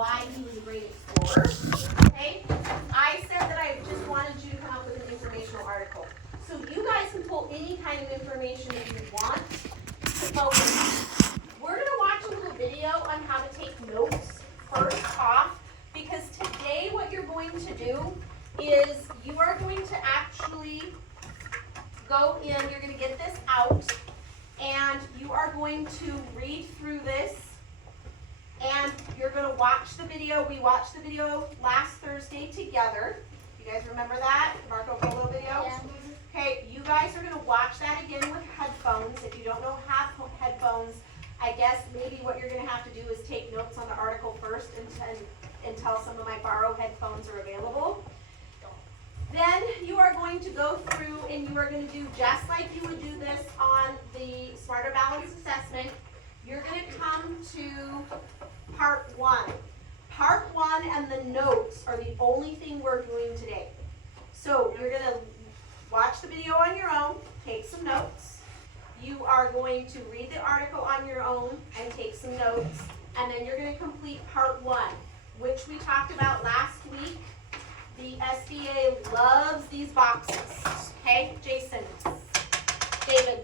why he was a great explorer. Okay? I said that I just wanted you to come up with an informational article. So you guys can pull any kind of information that you want to focus on. We're going to watch a little video on how to take notes first off, because today what you're going to do is you are going to actually go in, you're going to get this out, and you are going to read through this, and you're going to watch the video. We watched the video last Thursday together. You guys remember that Marco Polo video? Yeah. Okay, you guys are going to watch that again with headphones. If you don't know have headphones, I guess maybe what you're going to have to do is take notes on the article first until some of my borrow headphones are available. Then you are going to go through and you are going to do just like you would do this on the Smarter Balance Assessment. You're going to come to part 1. Part 1 and the notes are the only thing we're doing today. So you're going to watch the video on your own, take some notes. You are going to read the article on your own and take some notes. And then you're going to complete part 1, which we talked about last week. The SBA loves these boxes. Okay, Jason, David.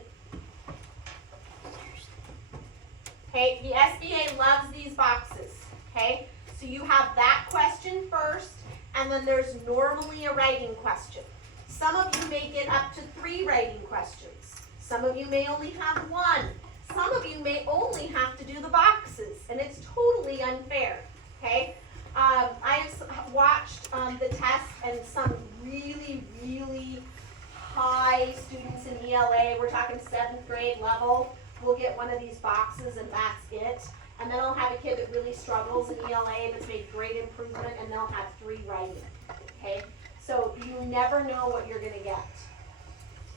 Okay, the SBA loves these boxes. Okay, so you have that question first, and then there's normally a writing question. Some of you may get up to 3 writing questions. Some of you may only have 1. Some of you may only have to do the boxes, and it's totally unfair. Okay. I have watched the tests, and some really, really high students in ELA, we're talking 7th grade level, will get one of these boxes and that's it. And then I'll have a kid that really struggles in ELA that's made great improvement, and they'll have 3 writing. Okay? So you never know what you're going to get.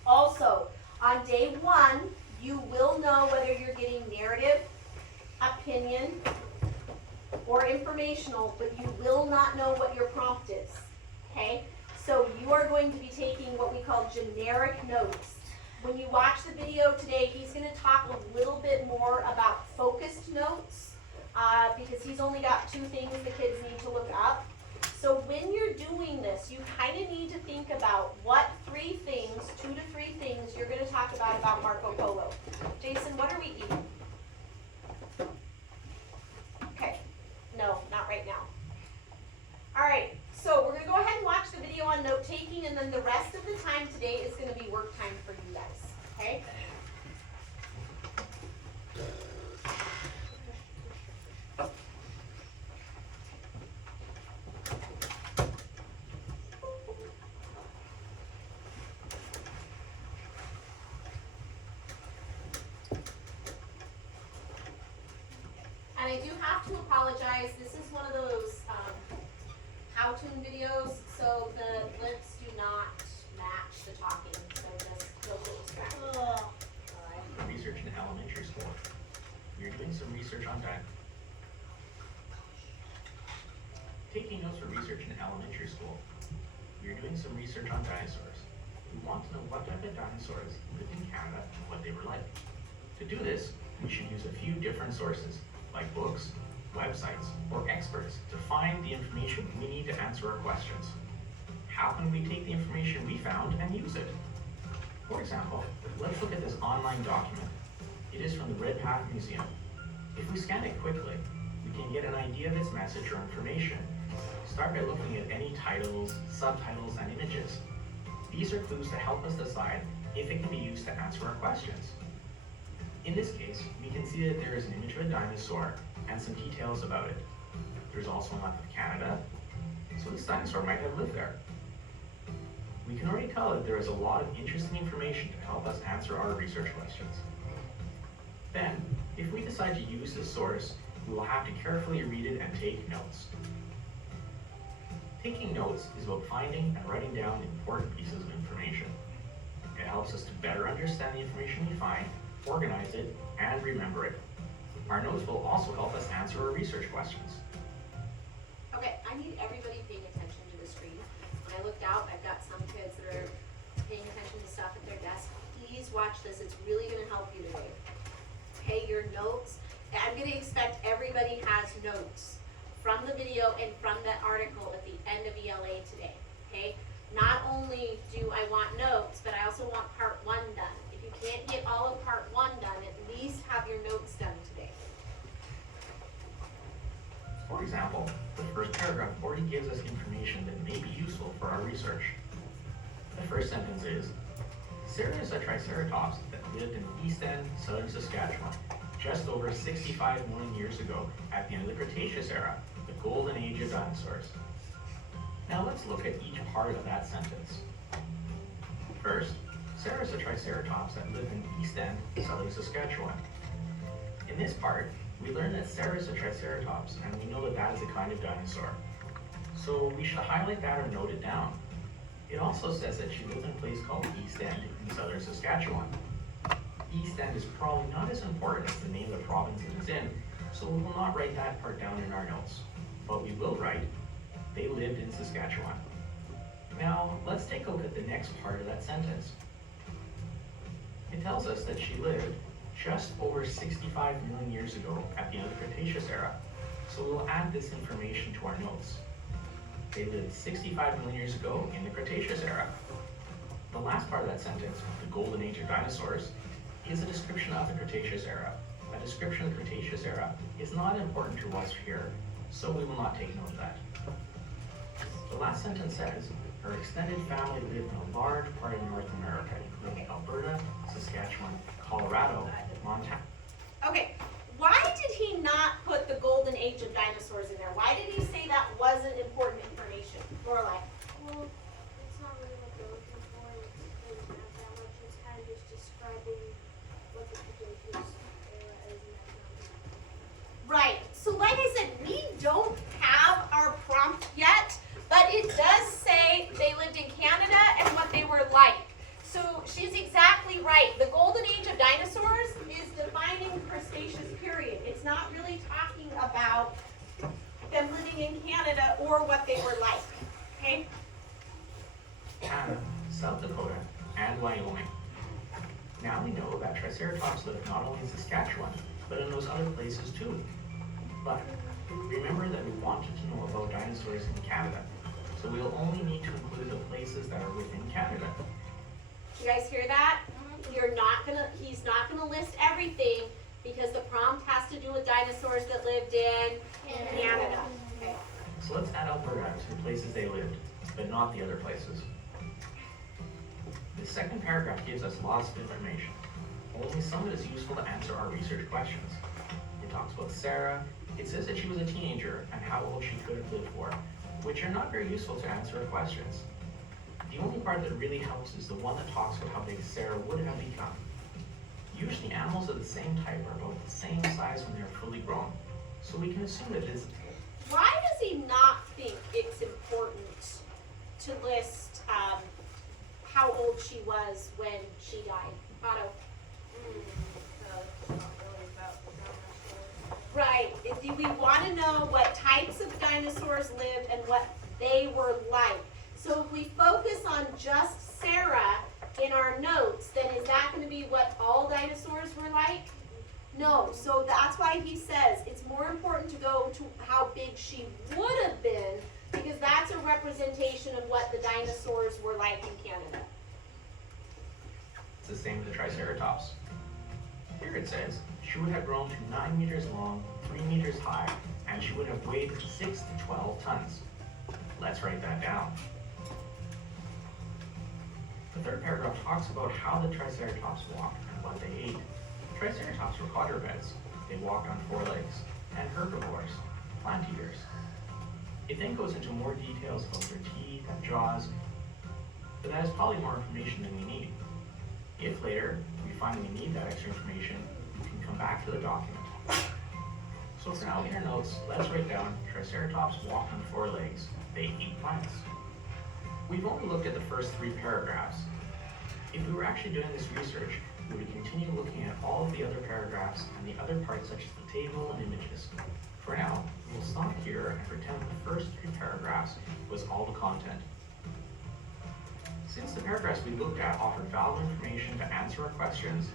Also, on day 1, you will know whether you're getting narrative, opinion, or informational, but you will not know what your prompt is. Okay? So you are going to be taking what we call generic notes. When you watch the video today, he's going to talk a little bit more about focused notes, because he's only got 2 things the kids need to look up. So when you're doing this, you kind of need to think about what 3 things, 2 to 3 things you're going to talk about Marco Polo. Jason, what are we eating? Okay. No, not right now. All right, so we're going to go ahead and watch the video on note taking, and then the rest of the time today is going to be work time for you guys. Okay? And I do have to apologize. This is one of those how-to videos, so the lips do not match the talking. So just don't get distracted. Research in elementary school. You're doing some research on dinosaurs. Taking notes for research in elementary school. You're doing some research on dinosaurs. We want to know what type of dinosaurs lived in Canada and what they were like. To do this, we should use a few different sources, like books, websites, or experts to find the information we need to answer our questions. How can we take the information we found and use it? For example, let's look at this online document. It is from the Redpath Museum. If we scan it quickly, we can get an idea of its message or information. Start by looking at any titles, subtitles, and images. These are clues to help us decide if it can be used to answer our questions. In this case, we can see that there is an image of a dinosaur and some details about it. There's also a map of Canada, so this dinosaur might have lived there. We can already tell that there is a lot of interesting information to help us answer our research questions. Then, if we decide to use this source, we will have to carefully read it and take notes. Taking notes is about finding and writing down important pieces of information. It helps us to better understand the information we find, organize it, and remember it. Our notes will also help us answer our research questions. Okay, I need everybody paying attention to the screen. When I looked out, I've got some kids that are paying attention to stuff at their desk. Please watch this. It's really going to help you today. Okay, your notes. I'm going to expect everybody has notes from the video and from the article at the end of ELA today, okay? Not only do I want notes, but I also want part 1 done. If you can't get all of part 1 done, at least have your notes done today. For example, the first paragraph already gives us information that may be useful for our research. The first sentence is, Sera is a triceratops that lived in East End, southern Saskatchewan, just over 65 million years ago at the end of the Cretaceous era, the golden age of dinosaurs. Now let's look at each part of that sentence. First, Sera is a triceratops that lived in East End, southern Saskatchewan. In this part, we learn that Sera is a triceratops, and we know that that is a kind of dinosaur. So we should highlight that or note it down. It also says that she lived in a place called East End in southern Saskatchewan. East End is probably not as important as the name of the province it is in, so we will not write that part down in our notes. But we will write, they lived in Saskatchewan. Now, let's take a look at the next part of that sentence. It tells us that she lived just over 65 million years ago at the end of the Cretaceous era, so we'll add this information to our notes. They lived 65 million years ago in the Cretaceous era. The last part of that sentence, the golden age of dinosaurs, is a description of the Cretaceous era. A description of the Cretaceous era is not important to us here, so we will not take note of that. The last sentence says, her extended family lived in a large part of North America, including Alberta, Saskatchewan, Colorado, Montana. Okay, why did he not put the golden age of dinosaurs in there? Why did he say that wasn't important information? Lorelai? Well, it's not really what they're looking for. It's not that much. It's kind of just describing what the Cretaceous era is and that's not. Right, so like I said, we don't have our prompt yet, but it does say they lived in Canada and what they were like. So she's exactly right. The golden age of dinosaurs is defining the Cretaceous period. It's not really talking about them living in Canada or what they were like, okay? Canada, South Dakota, and Wyoming. Now we know that Triceratops lived not only in Saskatchewan, but in those other places too. But remember that we wanted to know about dinosaurs in Canada, so we'll only need to include the places that are within Canada. You guys hear that? He's not gonna list everything because the prompt has to do with dinosaurs that lived in Canada. Okay. So let's add Alberta to the places they lived, but not the other places. The second paragraph gives us lots of information. Only some of it is useful to answer our research questions. It talks about Sera. It says that she was a teenager and how old she could have lived for, which are not very useful to answer our questions. The only part that really helps is the one that talks about how big Sera would have become. Usually animals of the same type are about the same size when they're fully grown, so we can assume that it is. Why does he not think it's important to list how old she was when she died? Otto? It's not really about the dinosaurs. Right. Do we want to know what types of dinosaurs lived and what they were like? So if we focus on just Sera in our notes, then is that going to be what all dinosaurs were like? No. So that's why he says it's more important to go to how big she would have been, because that's a representation of what the dinosaurs were like in Canada. It's the same with the Triceratops. Here it says she would have grown to 9 meters long, 3 meters high, and she would have weighed 6 to 12 tons. Let's write that down. The third paragraph talks about how the Triceratops walked and what they ate. Triceratops were quadrupeds. They walked on 4 legs, and herbivores, plant eaters. It then goes into more details about their teeth and jaws, but that is probably more information than we need. If later we find we need that extra information, we can come back to the document. So for now in our notes, let's write down Triceratops walked on 4 legs. They ate plants. We've only looked at the first 3 paragraphs. If we were actually doing this research, we would continue looking at all of the other paragraphs and the other parts such as the table and images. For now, we'll stop here and pretend the first 3 paragraphs was all the content. Since the paragraphs we looked at offered valuable information to answer our questions,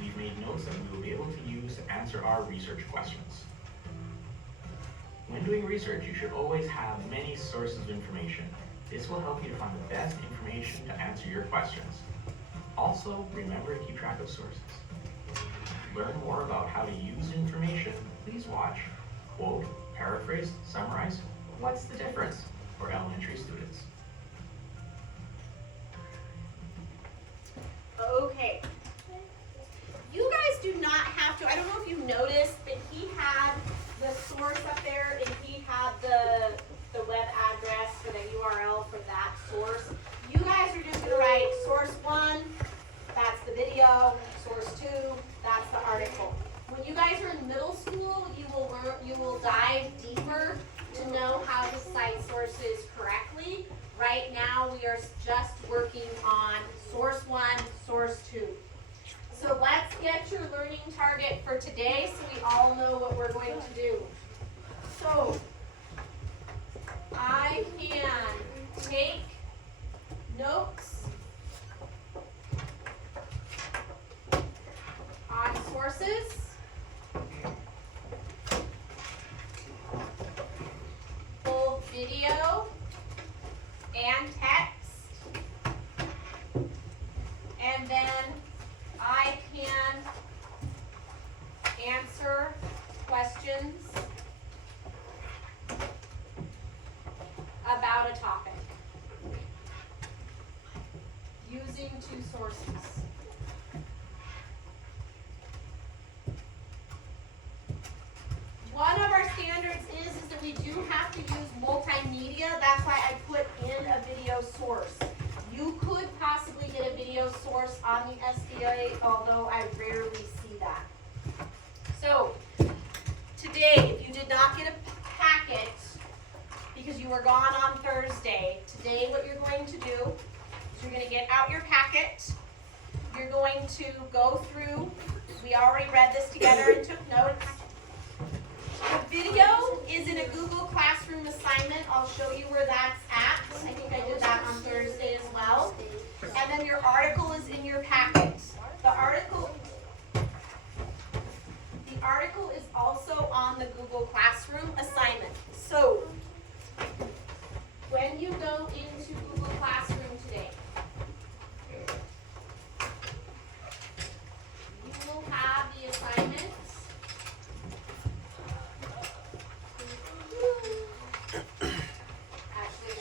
we've made notes that we will be able to use to answer our research questions. When doing research, you should always have many sources of information. This will help you to find the best information to answer your questions. Also, remember to keep track of sources. Learn more about how to use information, please watch Quote, Paraphrase, Summarize, What's the Difference for elementary students. Okay. You guys do not have to, I don't know if you've noticed, but he had the source up there and he had the web address for the URL for that source. You guys are just gonna write source 1, that's the video, source 2, that's the article. When you guys are in middle school, you will dive deeper to know how to cite sources correctly. Right now, we are just working on source 1, source 2. So let's get your learning target for today so we all know what we're going to do. So I can take notes on sources. Both video and text. And then I can answer questions about a topic using 2 sources. One of our standards is that we do have to use multimedia. That's why I put in a video source. You could possibly get a video source on the SBA, although I rarely see that. So, today, if you did not get a packet because you were gone on Thursday, today what you're going to do is you're going to get out your packet. You're going to go through, we already read this together and took notes. The video is in a Google Classroom assignment. I'll show you where that's at. I think I did that on Thursday as well. And then your article is in your packet. The article is also on the Google Classroom assignment. So, when you go into Google Classroom today, you will have the assignments. Actually,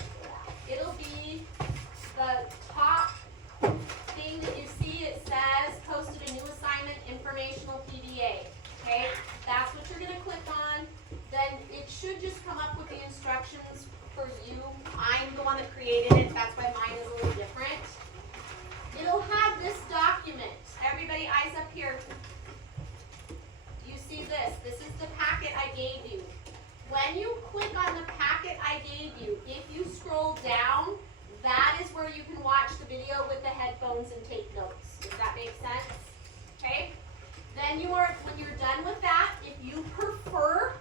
it'll be the top thing that you see. It says posted a new assignment, informational PDA. Okay, that's what you're going to click on. Then it should just come up with the instructions for you. I'm the one that created it. That's why mine is a little different. It'll have this document. Everybody, eyes up here. You see this? This is the packet I gave you. When you click on the packet I gave you, if you scroll down, that is where you can watch the video with the headphones and take notes. Does that make sense? Okay? Then when you're done with that, if you prefer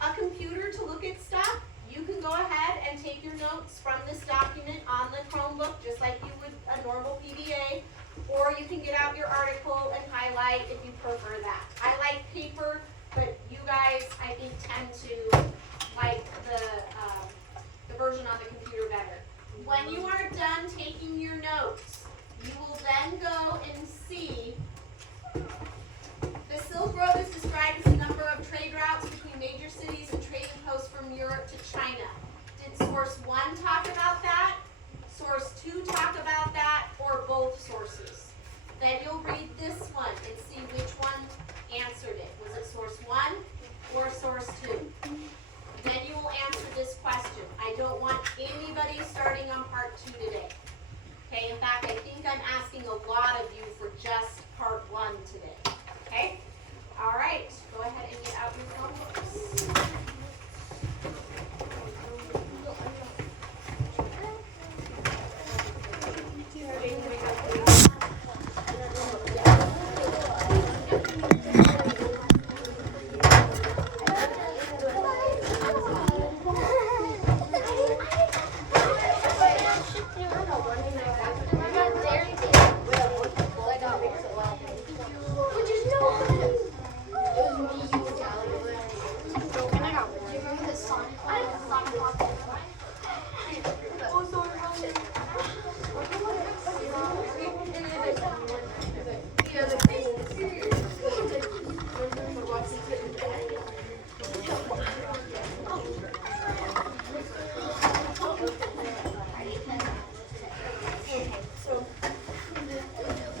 a computer to look at stuff, you can go ahead and take your notes from this document on the Chromebook, just like you would a normal PDA, or you can get out your article and highlight if you prefer that. I like paper, but you guys, I think, tend to like the version on the computer better. When you are done taking your notes, you will then go and see the Silk Road is described as a number of trade routes between major cities and trading posts from Europe to China. Did source 1 talk about that? Source 2 talk about that? Or both sources? Then you'll read this one and see which one answered it. Was it source 1 or source 2? Then you will answer this question. I don't want anybody starting on part 2 today. Okay, in fact, I think I'm asking a lot of you for just part 1 today. Okay? All right, go ahead and get out your Chromebooks.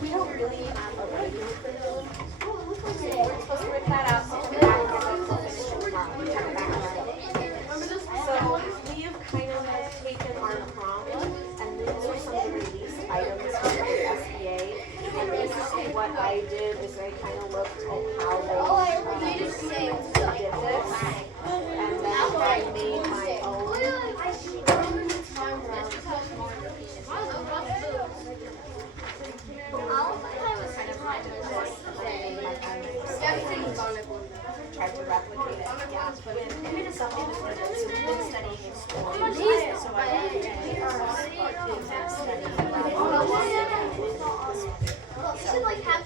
We don't really have a writing curriculum. We're supposed to rip that out, so we'll finish it tomorrow. Check it back on. So we have kind of taken our prompts, and these are some of the release items from the SBA. And basically what I did is I kind of looked at how they did this, and then I made my own. Tried to replicate it, yeah, but it is something that we've been studying in school. So I been studying You should like have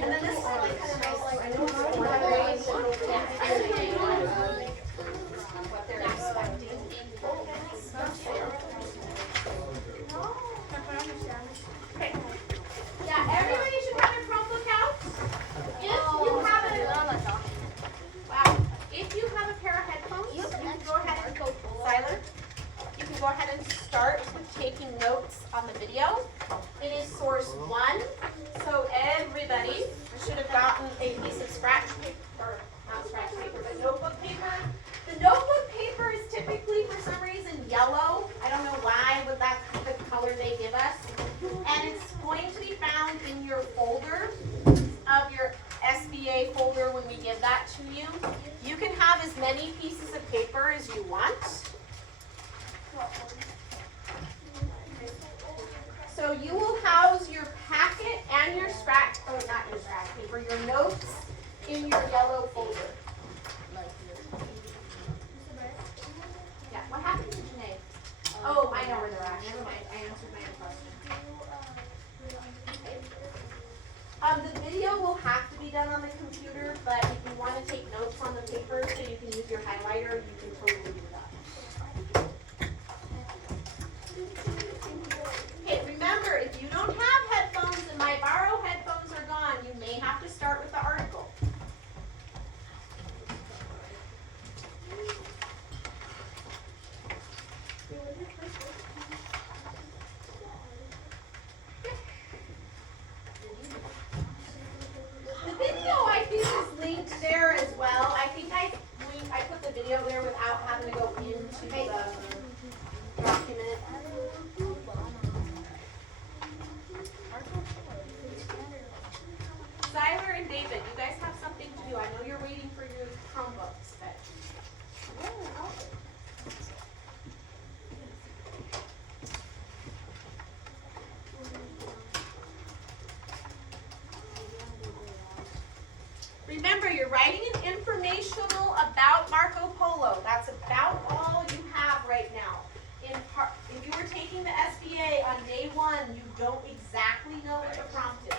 and then this is like kind of nice. I know it's one grade, what they're expecting. Okay. Yeah, everybody should have their Chromebook out. If you have a pair of headphones, you can go ahead and Siler, you can go ahead and start with taking notes on the video. It is source 1, so everybody should have gotten a piece of scratch paper, or not scratch paper, but notebook paper. The notebook paper is typically, for some reason, yellow. I don't know why, but that's the color they give us. And it's going to be found in your folder of your SBA folder when we give that to you. You can have as many pieces of paper as you want. So you will house your packet and your scratch, oh not your scratch paper, your notes in your yellow folder. Yeah, what happened to Janae? Oh, I know where they're at, never mind, I answered my own question. The video will have to be done on the computer, but if you want to take notes on the paper so you can use your highlighter, you can totally do that. Okay, remember, if you don't have headphones and my borrow headphones are gone, you may have to start with the article. The video, I think, is linked there as well. I think I put the video there without having to go into the document. Zyler and David, you guys have something to do. I know you're waiting for your Chromebooks, but. Remember, you're writing an informational about Marco Polo. That's about all you have right now. If you were taking the SBA on day 1, you don't exactly know what the prompt is.